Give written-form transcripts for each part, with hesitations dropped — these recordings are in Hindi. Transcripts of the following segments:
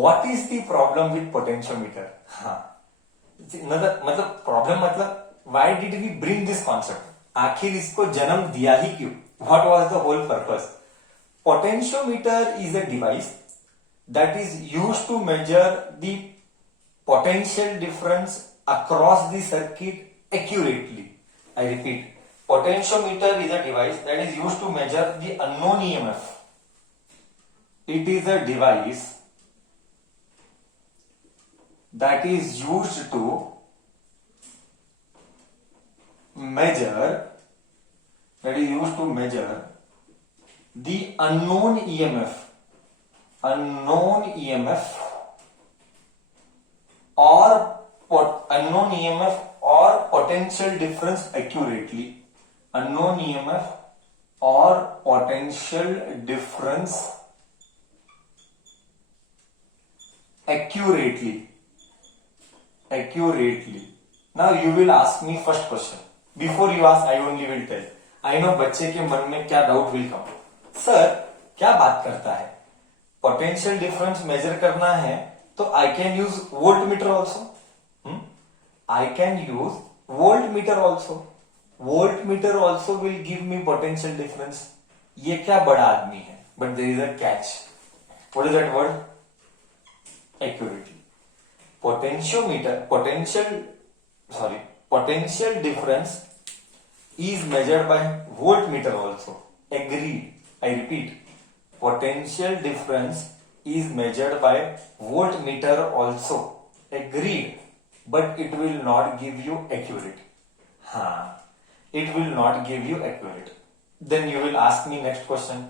What is the problem with potentiometer? हाँ, मतलब प्रॉब्लम मतलब why did we bring this concept? आखिर इसको जन्म दिया ही क्यों? What was the whole purpose? Potentiometer is a device that is used to measure the potential difference across the circuit accurately. I repeat, potentiometer is a device that is used to measure the unknown EMF. It is a device that is used to measure the unknown EMF or potential difference accurately. Unknown EMF or potential difference accurately. Now you will ask me first question. Before you ask, I only will tell. I know बच्चे के मन में क्या डाउट will come. सर क्या बात करता है? पोटेंशियल डिफरेंस मेजर करना है तो I can use volt meter also. I can use voltmeter also. Voltmeter also will give me potential difference. ये क्या बड़ा आदमी है? But there is a catch. What is that word? Accurately. Potential difference is measured by voltmeter also. Agreed. I repeat. Potential difference is measured by voltmeter also. Agreed. But it will not give you accurate. It will not give you accurate. Then you will ask me next question.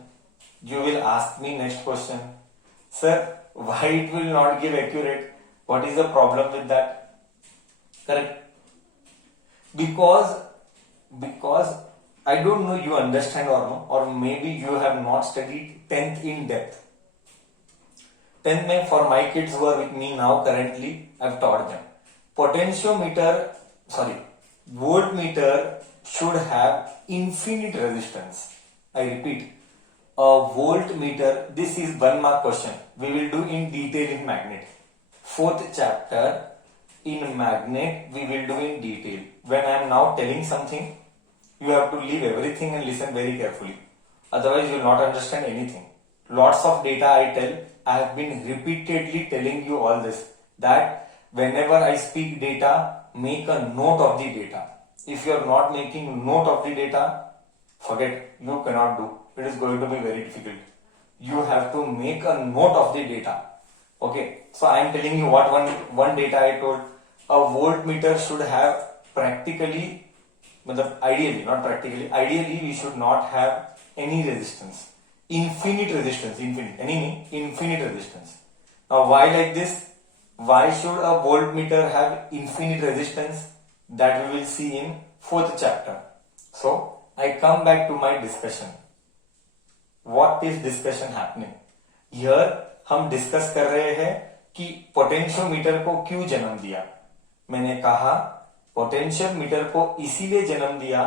Sir, why it will not give accurate? What is the problem with that? Correct? Because I don't know you understand or no, or maybe you have not studied 10th in depth. 10th में for my kids who are with me now currently, I've taught them. Voltmeter should have infinite resistance. I repeat, a voltmeter, this is 1 mark question. We will do in detail in magnet. 4th chapter in magnet, we will do in detail. When I am now telling something, you have to leave everything and listen very carefully. Otherwise, you will not understand anything. Lots of data I tell. I have been repeatedly telling you all this. That whenever I speak data, make a note of the data. If you are not making note of the data, forget, you cannot do. It is going to be very difficult. You have to make a note of the data. Okay, so I am telling you what one data I told. A voltmeter should have practically, ideally, not practically, ideally we should not have any resistance. Infinite resistance. Now why like this? Why should a voltmeter have infinite resistance? That we will see in 4th chapter. So I come back to my discussion. What is discussion happening? Here हम डिस्कस कर रहे हैं कि पोटेंशियोमीटर को क्यों जन्म दिया. मैंने कहा पोटेंशियोमीटर को इसीलिए जन्म दिया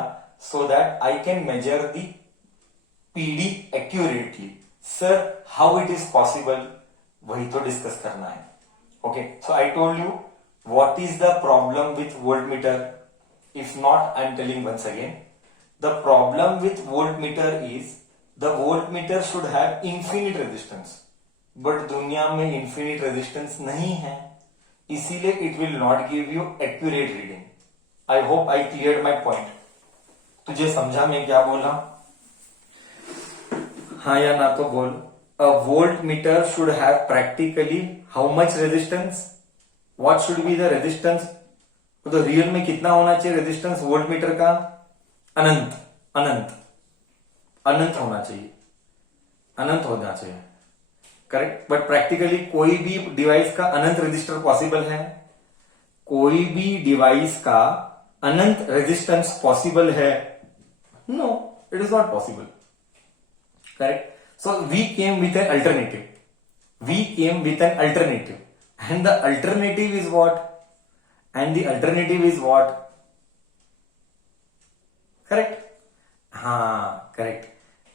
so that I can measure the PD accurately. Sir, how it is possible? वही तो डिस्कस करना है. Okay, so I told you what is the problem with voltmeter. If not, I am telling once again. The problem with voltmeter is the voltmeter should have infinite resistance. But दुनिया में infinite resistance नहीं है. इसीलिए it will not give you accurate reading. I hope I cleared my point. तुझे समझा मैं क्या बोला? हाँ या ना तो बोल. A voltmeter should have practically how much resistance? What should be the resistance? तो रियल में कितना होना चाहिए रेजिस्टेंस वोल्टमीटर का? अनंत होना चाहिए. करेक्ट. बट प्रैक्टिकली कोई भी डिवाइस का अनंत रेजिस्टर पॉसिबल है? कोई भी डिवाइस का अनंत रेजिस्टेंस पॉसिबल है? No, it is not possible. Correct. So we came with an alternative. And the alternative is what? Correct? Correct.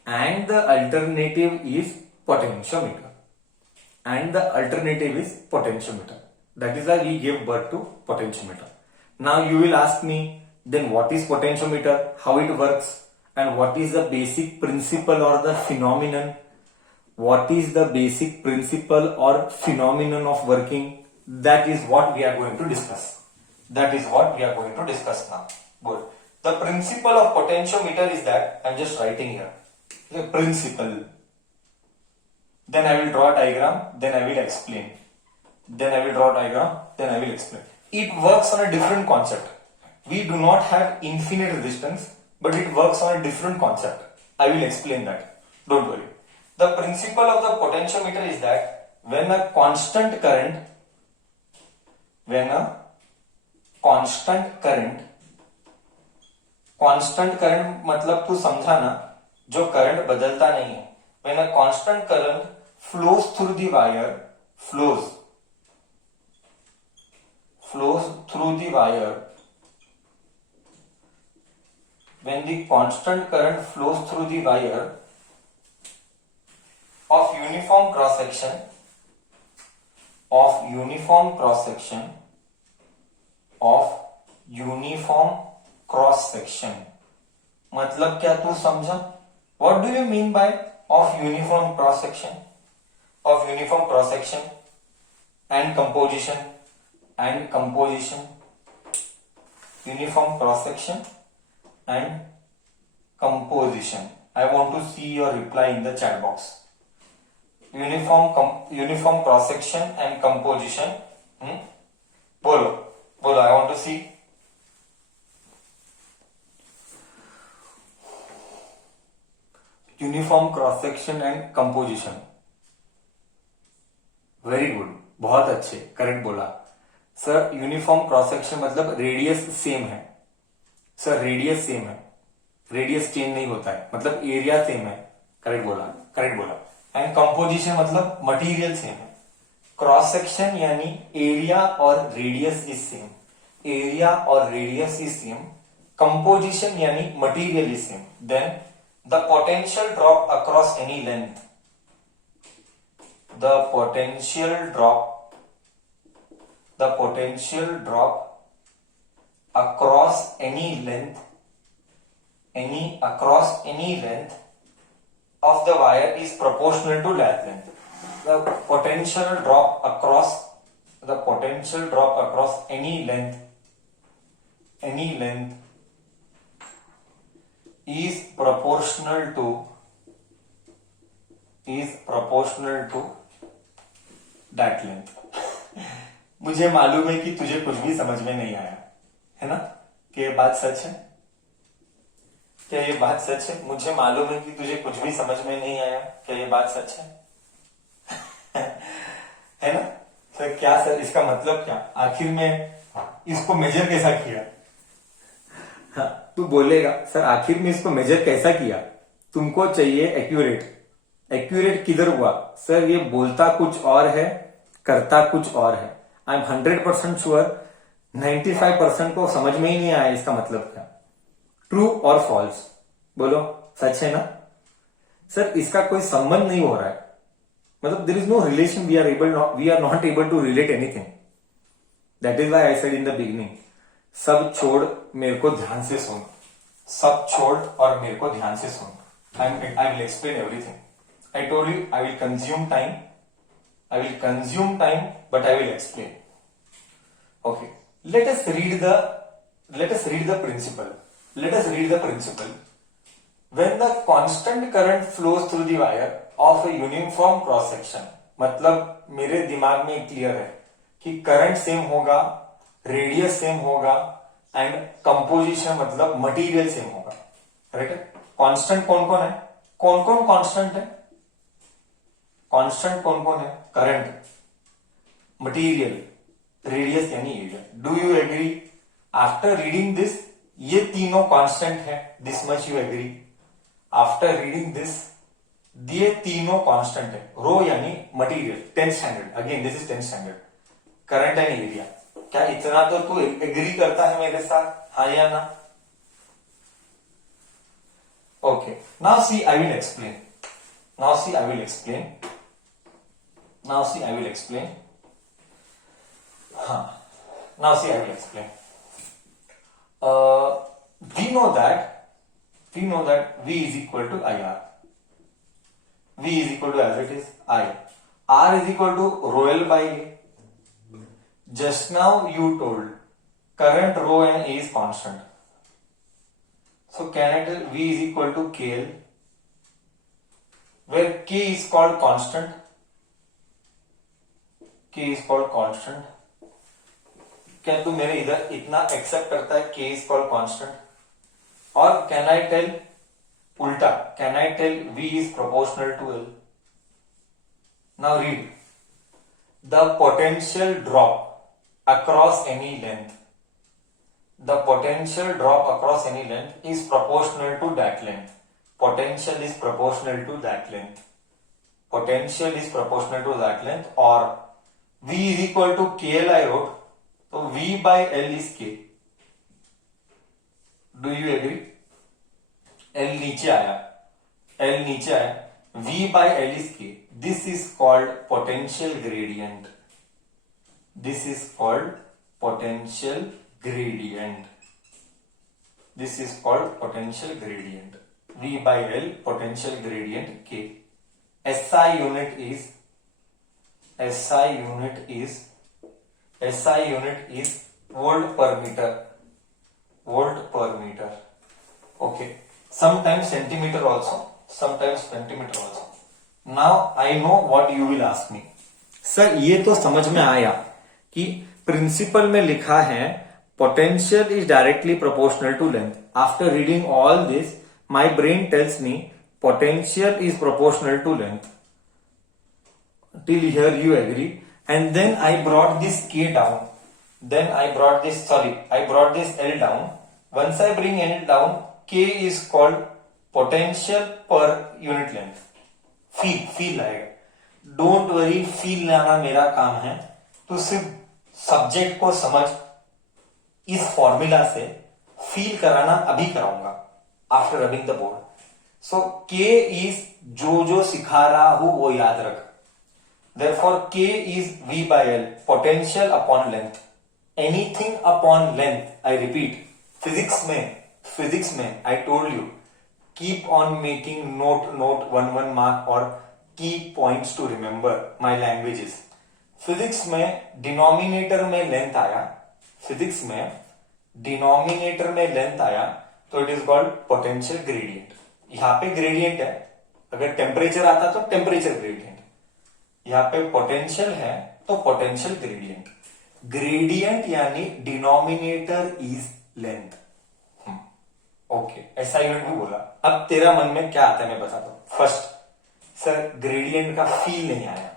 And the alternative is potentiometer. and the alternative is potentiometer. That is why we gave birth to potentiometer. Now you will ask me, then what is potentiometer, how it works, and what is the basic principle or the phenomenon? What is the basic principle or phenomenon of working? That is what we are going to discuss. That is what we are going to discuss now. Good. The principle of potentiometer is that, I am just writing here, the principle. Then I will draw a diagram, then I will explain. Then I will draw a diagram, then I will explain. It works on a different concept. We do not have infinite resistance, but it works on a different concept. I will explain that. Don't worry. The principle of the potentiometer is that when a constant current मतलब तू समझा ना, जो करंट बदलता नहीं है. When a constant current flows through the wire, flows through the wire, when the constant current flows through the wire of uniform cross section, मतलब क्या तू समझा? What do you mean by of uniform cross section? Of uniform cross section and composition. Uniform cross section and composition. I want to see your reply in the chat box. Uniform cross section and composition. Bolo, I want to see. Uniform cross section and composition. Very good, बहुत अच्छे, करेक्ट बोला सर. यूनिफॉर्म क्रॉस सेक्शन मतलब रेडियस सेम है सर, रेडियस सेम है, रेडियस चेंज नहीं होता है, मतलब एरिया सेम है. करेक्ट बोला. एंड कंपोजिशन मतलब मटेरियल सेम है. क्रॉस सेक्शन यानी एरिया और रेडियस इज सेम, कंपोजिशन यानी material is same. Then the potential drop across any length, the potential drop across any length of the wire is proportional to that length. The potential drop across any length is proportional to that length. मुझे मालूम है कि तुझे कुछ भी समझ में नहीं आया है ना. क्या ये बात सच है? मुझे मालूम है कि तुझे कुछ भी समझ में नहीं आया. क्या ये बात सच है? है ना सर? क्या सर, इसका मतलब क्या? आखिर में इसको मेजर कैसा किया? हाँ, तू बोलेगा सर आखिर में इसको मेजर कैसा किया? तुमको चाहिए एक्यूरेट किधर हुआ? सर ये बोलता कुछ और है, करता कुछ और है. आई एम 100% श्योर 95% को समझ में ही नहीं आया इसका मतलब क्या. ट्रू और फॉल्स बोलो, सच है ना सर? इसका कोई संबंध नहीं हो रहा है, मतलब there is no relation. We are not able to relate anything. That is why I said in the beginning, सब छोड़ मेरे को ध्यान से सुन. I will explain everything. I told you I will consume time, but I will explain. Okay, let us read the principle. When the constant current flows through the wire of a uniform cross section, मतलब मेरे दिमाग में क्लियर है कि करंट सेम होगा, रेडियस सेम होगा एंड कंपोजिशन मतलब मटेरियल सेम होगा. करेक्ट है? कांस्टेंट कौन है? कौन कांस्टेंट है? कांस्टेंट कौन है? करंट, मटेरियल, रेडियस यानी area. Do you agree? After reading this, ये तीनों कांस्टेंट है. This much you agree? After reading this, ये तीनों कांस्टेंट है. रो यानी material, 10th standard. Again this is 10th standard. Current and area. क्या इतना तो तू एग्री करता है मेरे साथ? हाँ या ना? Okay, now see I will explain. Now see, I will explain. Now see, I will explain. We know that V is equal to IR. V is equal to, as it is, I. R is equal to rho L by A. Just now you told current rho and A is constant. So can I tell V is equal to KL, where K is called constant. K is called constant. क्या तू मेरे इधर इतना एक्सेप्ट करता है K is called constant? और कैन आई टेल उल्टा, can I tell V is proportional to L? Now read. The potential drop across any length. The potential drop across any length is proportional to that length. Potential is proportional to that length. Potential is proportional to that length. Or V is equal to KL I wrote. So V by L is K. Do you agree? L नीचे आया. V by L is K. This is called potential gradient. This is called potential gradient. This is called potential gradient. V by L, potential gradient K. SI unit is volt per meter. Volt per meter. Okay. Sometimes centimeter also. Sometimes centimeter also. Now I know what you will ask me. Sir ये तो समझ में आया कि प्रिंसिपल में लिखा है potential is directly proportional to length. After reading all this, my brain tells me potential is proportional to length. Till here you agree. And then I brought this K down. I brought this L down. Once I bring L down, K is called potential per unit length. Feel लाएगा. डोंट वरी, फील लाना मेरा काम है. तो सिर्फ सब्जेक्ट को समझ, इस फॉर्मूला से फील कराना अभी कराऊंगा आफ्टर रबिंग द बोर्ड. सो के इज जो सिखा रहा हूं वो याद रख. Therefore K is V by L, potential upon length. Anything upon length, I repeat, physics में I told you, keep on making note 1 mark or key points to remember. My languages. Physics में डिनोमिनेटर में लेंथ आया, तो it is called potential gradient. यहां पे ग्रेडियंट है, अगर टेम्परेचर आता तो टेम्परेचर ग्रेडियंट. यहां पे पोटेंशियल है तो पोटेंशियल ग्रेडियंट. ग्रेडियंट यानी डिनोमिनेटर इज लेंथ. ओके, ऐसा यूनिट भी बोला. अब तेरा मन में क्या आता है मैं बताता हूं. फर्स्ट, सर ग्रेडियंट का फील नहीं आया.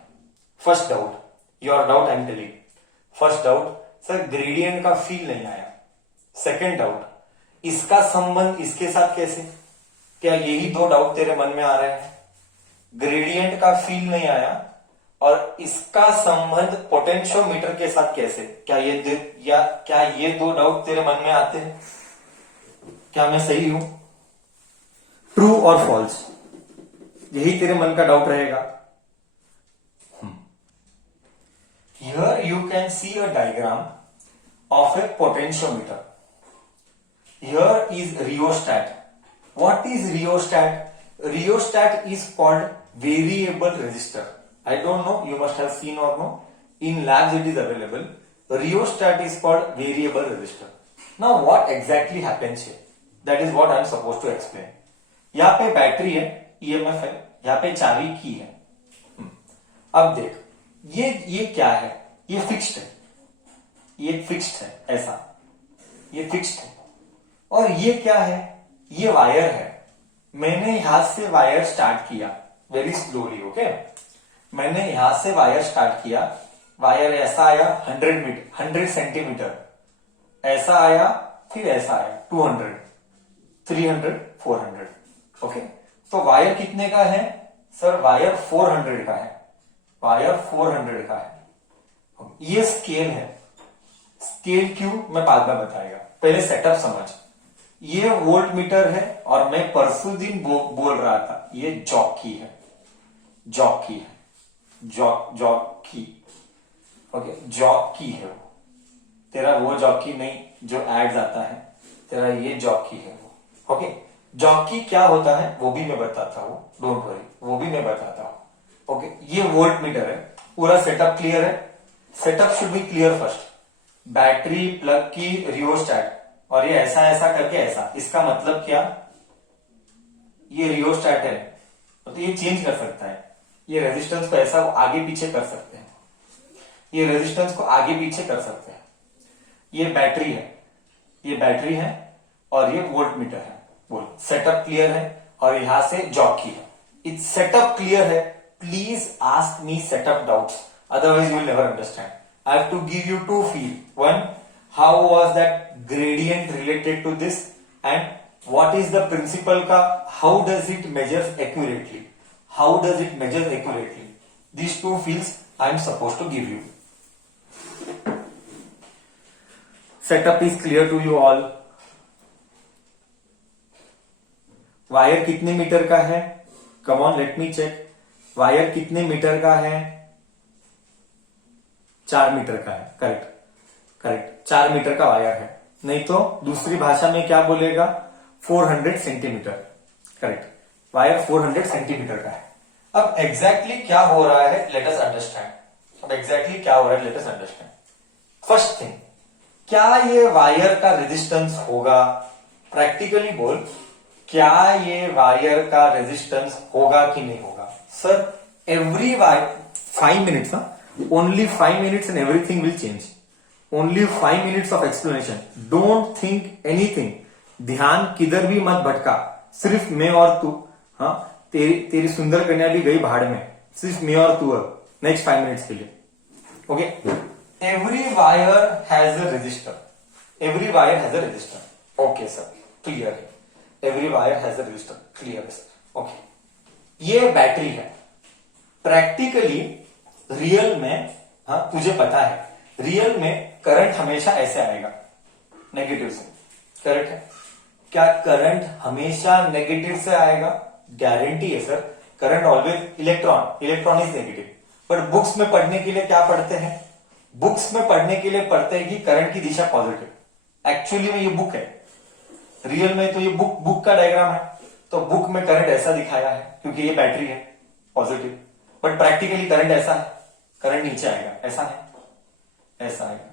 First doubt, your doubt I am telling. First doubt, sir gradient का फील नहीं आया. सेकंड डाउट, इसका संबंध इसके साथ कैसे? क्या यही दो डाउट तेरे मन में आ रहे हैं? ग्रेडियंट का फील नहीं आया और इसका संबंध पोटेंशियोमीटर के साथ कैसे? क्या ये दो डाउट तेरे मन में आते हैं? क्या मैं सही हूं? ट्रू और फॉल्स, यही तेरे मन का डाउट रहेगा. Here you can see a diagram of a potentiometer. Here is rheostat. What is rheostat? Rheostat is called variable resistor. I don't know, you must have seen or no. In labs it is available. Rheostat is called variable resistor. Now what exactly happens here? That is what I am supposed to explain. यहां पे बैटरी है, EMF है, यहां पे चाबी की है. अब देख, ये क्या है? ये फिक्स्ड है, ऐसा, ये फिक्स्ड है. और ये क्या है? ये वायर है. मैंने यहां से वायर स्टार्ट किया वेरी स्लोली. ओके, मैंने यहां से वायर स्टार्ट किया. वायर ऐसा आया 100 सेंटीमीटर, ऐसा आया, फिर ऐसा आया 200, 300, 400. ओके, तो वायर कितने का है? सर वायर 400 का है. वायर 400 का है. ये स्केल है. स्केल क्यों, मैं बाद में बताएगा. पहले सेटअप समझ. ये वोल्ट मीटर है और मैं परसों दिन बोल रहा था ये जॉकी है. जॉकी, ओके, जॉकी है वो, तेरा वो जॉकी नहीं जो एड्स आता है, तेरा ये जॉकी है वो, ओके। जॉकी क्या होता है वो भी मैं बताता हूँ, डोंट वरी, वो भी मैं बताता हूँ, ओके। ये वोल्ट मीटर है, पूरा सेटअप क्लियर है? Setup should be clear first. Battery, plug की, रियोस्टैट, और ये ऐसा ऐसा करके ऐसा, इसका मतलब क्या? ये रियोस्टैट है तो ये चेंज कर सकता है, ये रेजिस्टेंस को ऐसा आगे पीछे कर सकते हैं, ये रेजिस्टेंस को आगे पीछे कर सकते हैं। ये बैटरी है, ये बैटरी है, और ये वोल्ट मीटर है। बोल, सेटअप क्लियर है? और यहां से जॉकी है। इट्स सेटअप क्लियर है? Please ask me setup doubts, otherwise you will never understand. I have to give you to feel, one, how was that gradient related to this, and what is the principle ka, how does it measures accurately, how does it measures accurately, these two fields I am supposed to give you. Setup is clear to you all? Wire कितने मीटर का है? Come on let me check, wire कितने मीटर का है? 4 मीटर का है, करेक्ट करेक्ट, 4 मीटर का वायर है, नहीं तो दूसरी भाषा में क्या बोलेगा? 400 सेंटीमीटर, करेक्ट, वायर 400 सेंटीमीटर का है। अब एग्जैक्टली क्या हो रहा है, लेट अस अंडरस्टैंड। अब एग्जैक्टली क्या हो रहा है, let us understand. First thing, क्या ये वायर का रेजिस्टेंस होगा? प्रैक्टिकली बोल, क्या ये वायर का रेजिस्टेंस होगा कि नहीं होगा? Sir, every 5 minutes, only 5 minutes and everything will change, only 5 minutes of explanation, don't think anything, ध्यान किधर भी मत भटका, सिर्फ मैं और तू, हाँ, तेरी सुंदर कन्या भी गई भाड़ में, सिर्फ मैं और तू अब नेक्स्ट 5 मिनट्स के लिए, okay. Every wire has a register, every wire has a register, okay sir, clear है, every wire has a register, clear है सर, ओके। ये बैटरी है, प्रैक्टिकली रियल में, हाँ, तुझे पता है रियल में करंट हमेशा ऐसे आएगा, नेगेटिव से, करेक्ट है? क्या करंट हमेशा नेगेटिव से आएगा? गारंटी है sir, current always, electron is negative. But books में पढ़ने के लिए क्या पढ़ते हैं? बुक्स में पढ़ने के लिए पढ़ते हैं कि करंट की दिशा पॉजिटिव। एक्चुअली में ये बुक है, रियल में तो ये बुक का डायग्राम है, तो बुक में करंट ऐसा दिखाया है क्योंकि ये बैटरी है, पॉजिटिव। बट प्रैक्टिकली करंट ऐसा है, करंट नीचे आएगा, ऐसा है, ऐसा आएगा,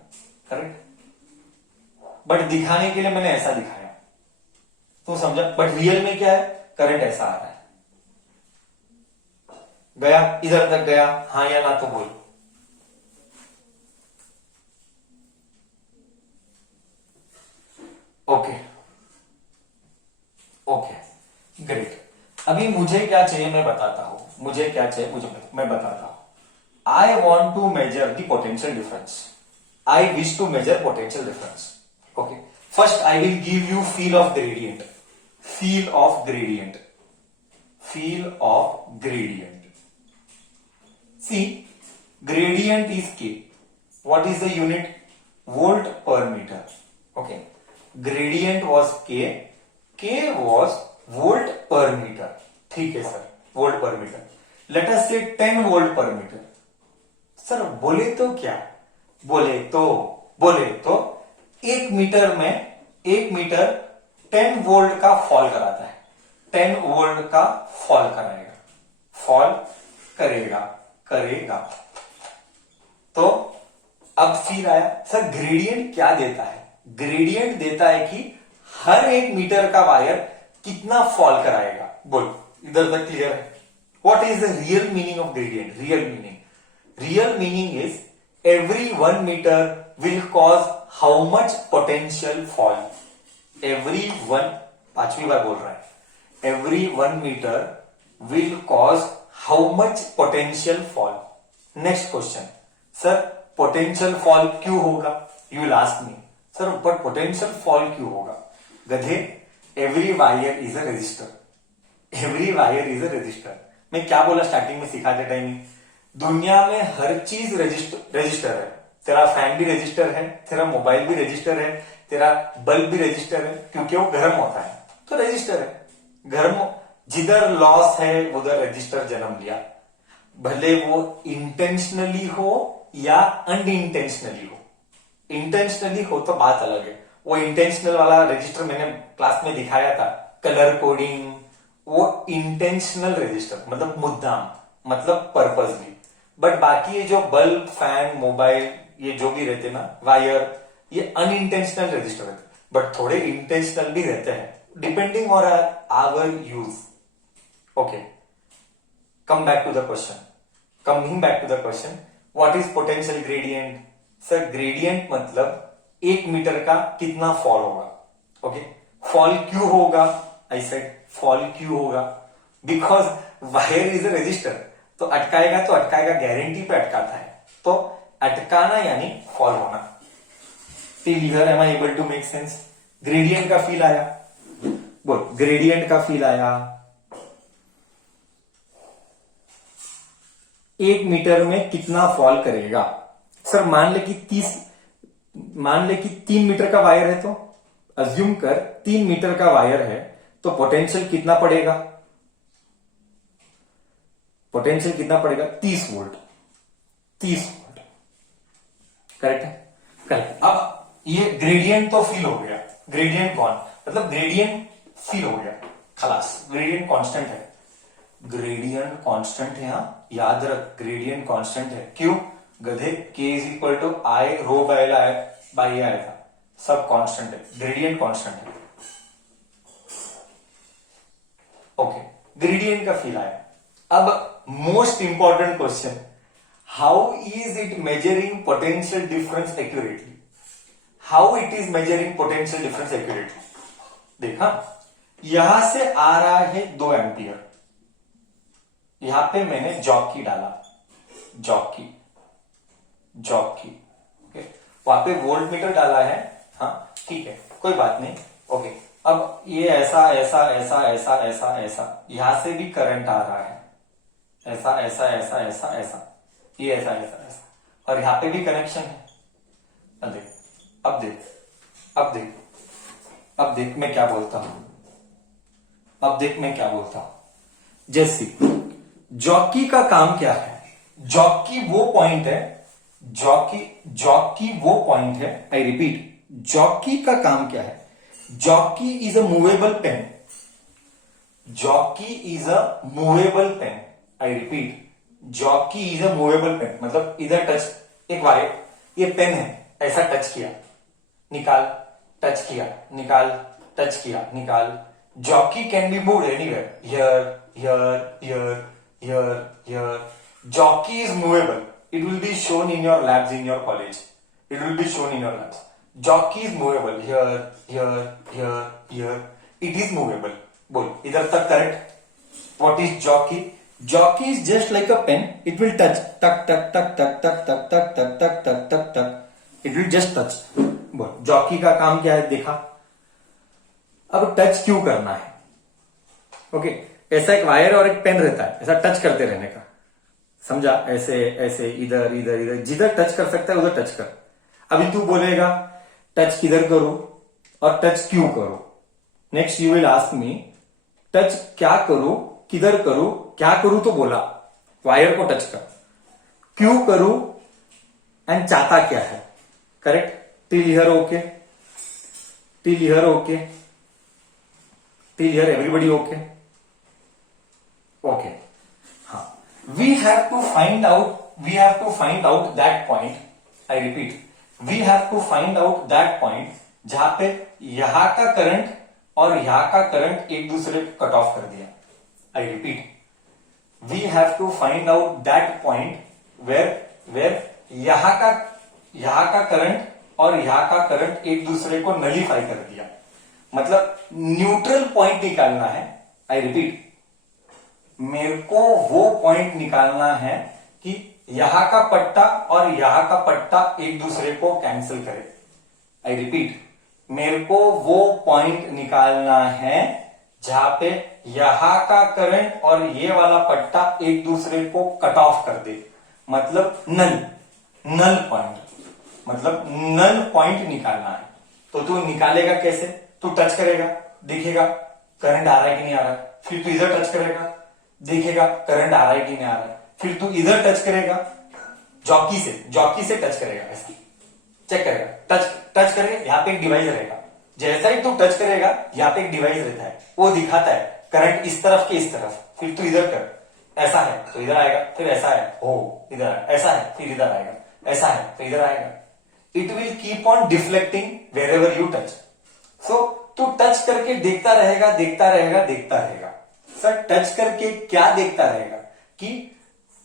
करेक्ट। बट दिखाने के लिए मैंने ऐसा दिखाया, तो समझा? बट रियल में क्या है, करंट ऐसा आ रहा है, गया इधर तक गया, हाँ या ना तो बोल। Okay okay, great. अभी मुझे क्या चाहिए मैं बताता हूं, मुझे क्या चाहिए मैं बताता हूं। I want to measure the potential difference, I wish to measure potential difference, okay. First I will give you feel of gradient, feel of gradient, feel of gradient. See, gradient is K. What is the unit? Volt per meter. Okay. Gradient was K. K was volt per meter. ठीक है sir, volt per meter. Let us say 10 volt per meter. Sir बोले तो क्या? बोले तो 1 मीटर में 1 मीटर 10 वोल्ट का फॉल कराता है, 10 वोल्ट का फॉल कराएगा, फॉल करेगा। तो अब फिर आया सर, ग्रेडियंट क्या देता है? ग्रेडियंट देता है कि हर 1 मीटर का वायर कितना फॉल कराएगा। बोल, इधर तक क्लियर है? What is the real meaning of gradient? Real meaning is every 1 metre will cause how much potential fall. Every 1, 5वीं बार बोल रहा है, every 1 metre will cause how much potential fall. Next question, sir potential fall क्यों होगा? You will ask me, sir but potential fall क्यों होगा? गधे, every wire is a register, every wire is a resistor. मैं क्या बोला स्टार्टिंग में सिखाते टाइम? दुनिया में हर चीज रजिस्टर है। तेरा फैन भी रजिस्टर है, तेरा मोबाइल भी रजिस्टर है, तेरा बल्ब भी रजिस्टर है, क्योंकि वो गर्म होता है तो रजिस्टर है। गर्म जिधर लॉस है उधर रजिस्टर जन्म लिया। भले वो इंटेंशनली हो या अनइंटेंशनली हो। इंटेंशनली हो तो बात अलग है, वो इंटेंशनल वाला रजिस्टर मैंने क्लास में दिखाया था, कलर कोडिंग, वो इंटेंशनल रजिस्टर मतलब मुद्दाम, मतलब पर्पसली। बट बाकी ये जो बल्ब, फैन, मोबाइल, ये जो भी रहते ना, वायर, ये अनइंटेंशनल रजिस्टर रहते, बट थोड़े इंटेंशनल भी रहते हैं, depending on our use. Okay, come back to the question. Coming back to the question, what is potential gradient? Sir gradient मतलब 1 मीटर का कितना फॉल होगा। ओके, फॉल क्यों होगा? आई सेड फॉल क्यों होगा because wire is a resistor, तो अटकाएगा तो अटकाएगा, गारंटी पे अटकाता है, तो अटकाना यानी फॉल होना। Till here am I able to make sense? Gradient का फील आया? बोल, ग्रेडियंट का फील आया? 1 मीटर में कितना फॉल करेगा? सर मान ले कि 3 मीटर का वायर है, तो अज्यूम कर 3 मीटर का वायर है, तो पोटेंशियल कितना पड़ेगा? पोटेंशियल कितना पड़ेगा? 30 वोल्ट। 30 वोल्ट, करेक्ट है? करेक्ट। अब ये ग्रेडियंट तो फील हो गया, ग्रेडियंट कौन मतलब ग्रेडियंट फील हो गया, खलास, ग्रेडियंट कांस्टेंट है। ग्रेडियंट कांस्टेंट है, यहां याद रख, ग्रेडियंट कांस्टेंट है। क्यों? गधे, k is equal to I rho by आया था, सब कांस्टेंट है, ग्रेडियंट कांस्टेंट है। ओके, ग्रेडियंट का फील आया। अब most important question, how is it measuring potential difference accurately? How it is measuring potential difference accurately? देखा, यहां से आ रहा है 2 एम्पियर, यहां पे मैंने जॉकी डाला, जॉकी, ओके, वहां पे वोल्ट मीटर डाला है, हाँ ठीक है, कोई बात नहीं। ओके, अब ये ऐसा ऐसा ऐसा ऐसा ऐसा ऐसा, यहां से भी करंट आ रहा है, ऐसा ऐसा ऐसा ऐसा ऐसा, ये ऐसा ऐसा ऐसा, और यहां पे भी कनेक्शन है। अब देख, अब देख, अब देख, अब देख मैं क्या बोलता हूं, अब देख मैं क्या बोलता हूं। जैसे जॉकी का काम क्या है? जॉकी वो पॉइंट है, जॉकी वो पॉइंट है, आई रिपीट, जॉकी का काम क्या है? Jockey is a movable pen, jockey is a movable pen, I repeat, jockey is a movable pen, मतलब इधर टच, एक वायर, ये पेन है, ऐसा टच किया, निकाल, टच किया, निकाल, टच किया, निकाल। Jockey can be moved anywhere, here. Jockey is movable. It will be shown in your labs in your college. It will be shown in your labs. Jockey is movable. Here. It is movable. बोल, इधर तक correct? What is jockey? Jockey is just like a pen. It will touch. Tuck, tuck, tuck, tuck, tuck, tuck, tuck, tuck, tuck, tuck, tuck, tuck. It will just touch. बोल, जॉकी का काम क्या है? देखा? अब टच क्यों करना है? ओके, ऐसा एक वायर और एक पेन रहता है, ऐसा टच करते रहने का, समझा? ऐसे ऐसे, इधर इधर इधर, जिधर टच कर सकता है उधर टच कर। अभी तू बोलेगा टच किधर करूं और टच क्यों करूं? Next you will ask me, touch क्या करूं, किधर करूं, क्या करूं? तो बोला वायर को टच कर, क्यों करूं एंड चाहता क्या है, correct? Till here okay, till here okay, till here everybody okay? Okay, हाँ, we have to find out that point, I repeat, we have to find out that point जहां पे यहां का करंट और यहां का करंट एक दूसरे को कट ऑफ कर दिया। I repeat, we have to find out that point where यहां का करंट और यहां का करंट एक दूसरे को नलीफाई कर दिया, मतलब न्यूट्रल पॉइंट निकालना है। I repeat, मेरे को वो पॉइंट निकालना है कि यहां का पट्टा और यहां का पट्टा एक दूसरे को कैंसिल करे। आई रिपीट, मेरे को वो पॉइंट निकालना है जहां पे यहां का करंट और ये वाला पट्टा एक दूसरे को कट ऑफ कर दे, मतलब नल पॉइंट, मतलब नल पॉइंट निकालना है। तो तू निकालेगा कैसे? तू टच करेगा, देखेगा करंट आ रहा है कि नहीं आ रहा है, फिर तू इधर टच करेगा, देखेगा करंट आ रहा है कि नहीं आ रहा है, फिर तू इधर टच करेगा, जॉकी से टच करेगा, इसकी चेक करेगा, टच करेगा, यहाँ पे एक डिवाइस रहेगा, जैसा ही तू टच करेगा यहाँ पे एक डिवाइस रहता है, वो दिखाता है करंट इस तरफ के इस तरफ, फिर तू इधर कर, ऐसा है तो इधर आएगा, फिर ऐसा है हो इधर आएगा, ऐसा है फिर इधर आएगा, ऐसा है तो इधर आएगा। It will keep on deflecting wherever you touch. So तू टच करके देखता रहेगा, देखता रहेगा, देखता रहेगा। सर टच करके क्या देखता रहेगा कि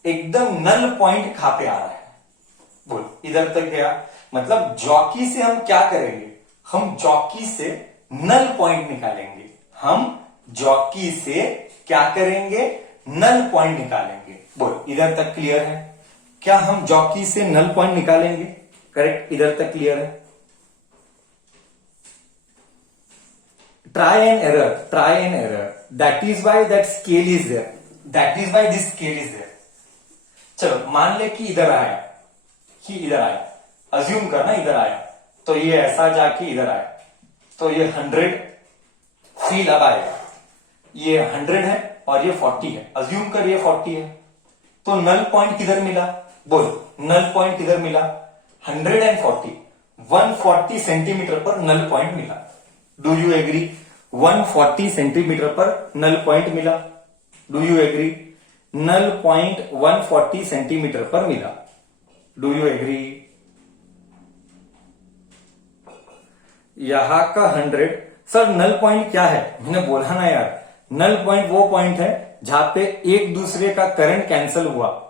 एकदम नल पॉइंट कहां पे आ रहा है, बोल इधर तक गया, मतलब जॉकी से हम क्या करेंगे, हम जॉकी से नल पॉइंट निकालेंगे, हम जॉकी से क्या करेंगे, नल पॉइंट निकालेंगे। बोल इधर तक क्लियर है, क्या हम जॉकी से नल पॉइंट निकालेंगे, करेक्ट, इधर तक क्लियर है। Try and error, that is why that scale is there, that is why this scale is there. चलो मान ले कि इधर आया, अज्यूम करना इधर आया, तो ये ऐसा जाके इधर आया, तो ये 100 फील अब आएगा, ये 100 है और ये 40 है, अज्यूम कर ये 40 है, तो नल पॉइंट किधर मिला, बोल नल पॉइंट किधर मिला, 140, 140 सेंटीमीटर पर नल पॉइंट मिला। डू यू एग्री, 140 सेंटीमीटर पर नल पॉइंट मिला, do you agree, null point 140 centimetre पर मिला, डू यू एग्री। यहां का 100, सर नल पॉइंट क्या है, मैंने बोला ना यार, नल पॉइंट वो पॉइंट है जहां पे एक दूसरे का करंट कैंसिल हुआ,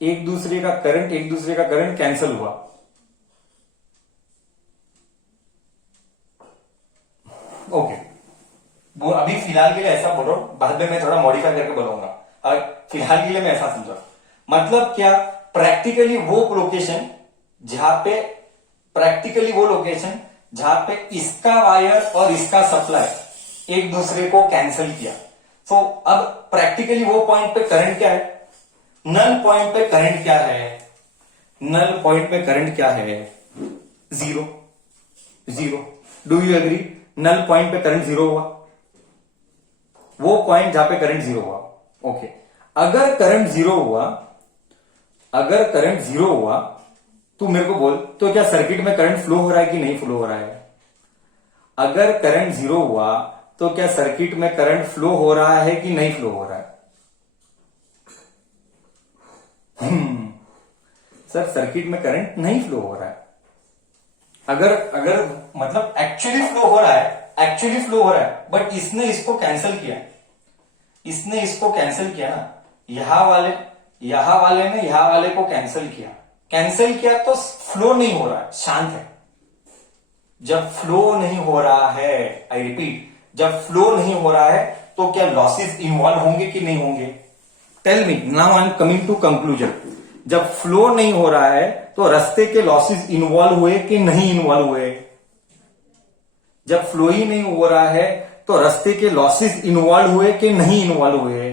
एक दूसरे का करंट कैंसिल हुआ। ओके, वो अभी फिलहाल के लिए ऐसा बोल रहा हूं, बाद में मैं थोड़ा मॉडिफाई करके बोलूंगा, फिलहाल के लिए मैं ऐसा समझा, मतलब क्या, प्रैक्टिकली वो लोकेशन जहां पे इसका वायर और इसका सप्लाई एक दूसरे को कैंसिल किया। तो अब प्रैक्टिकली वो पॉइंट पे करंट क्या है, नल पॉइंट पे करंट क्या है, नल पॉइंट पे करंट क्या है, zero. Do you agree, null point पे करंट जीरो हुआ, वो पॉइंट जहां पे करंट जीरो हुआ। ओके, अगर करंट जीरो हुआ तू मेरे को बोल, तो क्या सर्किट में करंट फ्लो हो रहा है कि नहीं फ्लो हो रहा है, अगर करंट जीरो हुआ तो क्या सर्किट में करंट फ्लो हो रहा है कि नहीं फ्लो हो रहा है। सर सर्किट में करंट नहीं फ्लो हो रहा है, अगर मतलब एक्चुअली फ्लो हो रहा है, बट इसने इसको कैंसिल किया ना, यहां वाले ने यहां वाले को कैंसिल किया तो फ्लो नहीं हो रहा है, शांत है। जब फ्लो नहीं हो रहा है, आई रिपीट, जब फ्लो नहीं हो रहा है तो क्या लॉसेस इन्वॉल्व होंगे कि नहीं होंगे, tell me, now I am coming to conclusion. जब फ्लो नहीं हो रहा है तो रास्ते के लॉसेस इन्वॉल्व हुए कि नहीं इन्वॉल्व हुए, जब फ्लो ही नहीं हो रहा है तो रास्ते के लॉसेस इन्वॉल्व हुए कि नहीं इन्वॉल्व हुए,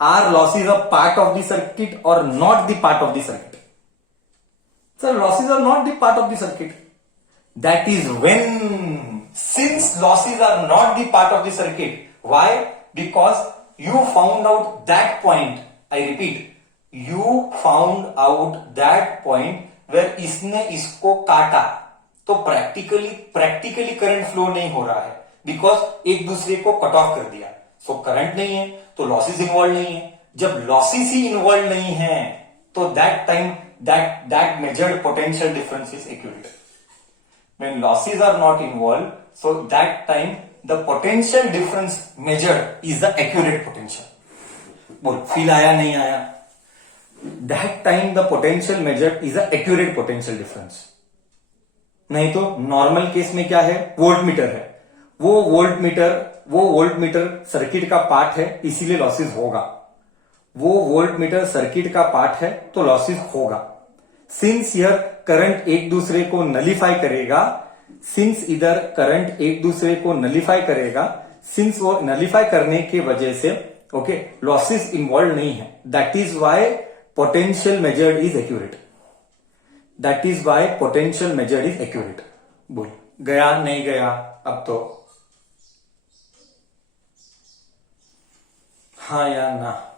are losses a part of the circuit or not the part of the circuit. Sir losses are not the part of the circuit, that is when, since losses are not the part of the circuit, why, because you found out that point, I repeat, you found out that point where इसने इसको काटा, तो प्रैक्टिकली करंट फ्लो नहीं हो रहा है, बिकॉज एक दूसरे को कट ऑफ कर दिया। सो करंट नहीं है तो लॉसेस इन्वॉल्व नहीं है, जब लॉसेस ही इन्वॉल्व नहीं है तो that time that measured potential difference is accurate. When losses are not involved, so that time the potential difference measured is the accurate potential. बोल फील आया नहीं आया, that time the potential measured is the accurate potential difference. नहीं तो नॉर्मल केस में क्या है, वोल्ट मीटर है, वो वोल्ट मीटर सर्किट का पार्ट है, इसीलिए लॉसेस होगा, वो वोल्ट मीटर सर्किट का पार्ट है तो लॉसेस होगा। सिंस यह करंट एक दूसरे को नलीफाई करेगा, सिंस वो नलीफाई करने की वजह से ओके लॉसेस इन्वॉल्व नहीं है, that is why potential measured is accurate. बोल गया नहीं गया अब तो, हाँ या ना,